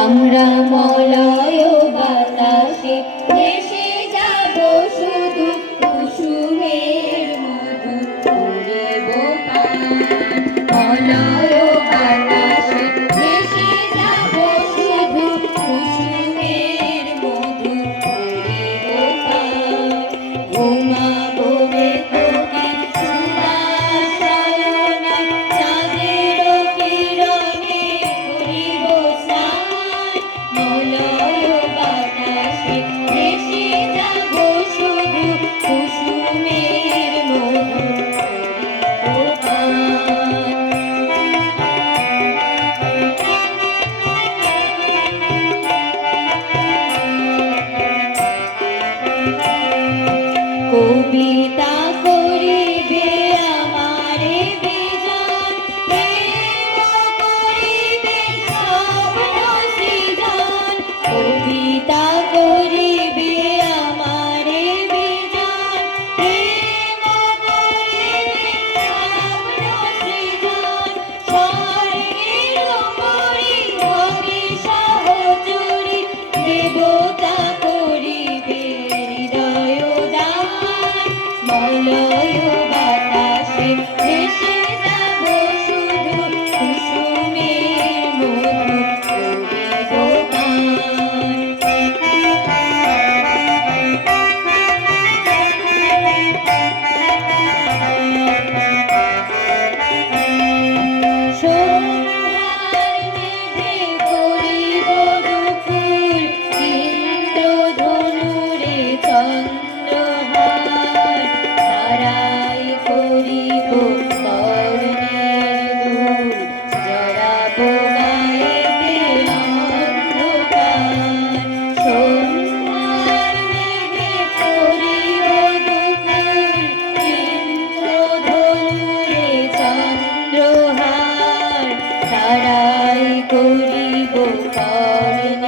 আমরা মলয় বাতাসে ভেসে যাব শুধু কুসুমের মধু করিব পান। মলয় বাতাসে ভেসে যাব শুধু কুসুমের মধু করিব পান। ঘুমাবো রে তোকে সুধাশয়নায়, চাঁদের কিরণে করিব স্নান। মলয় বাতাসে ভেসে যাব শুধু কুসুমের মধু করিব পান। কবিতা করিবে আমারে বেজান, প্রেম করিবে স্বপ্ন সৃজন। কবিতা করিবে আমারে বেজান, প্রেম করিবে স্বপ্ন সৃজন। স্বর্গের পরি হবে সহচরী, দেবতা করিবে হৃদয় দান। মলয় বাতাসে ভেসে যাব শুধু কুসুমের মধু করিব পান। সন্ধ্যার মেঘে করিব দুপুর, ইন্দ্রধনুরে চন্দ্রহার। তারাই করিব কর্ণের দুল, জড়াবো গায়েতে অন্ধকার। সন্ধ্যার মেঘে করিব দুপুর, ইন্দ্রধনুরে চন্দ্রহার। তারাই করিব কর্ণের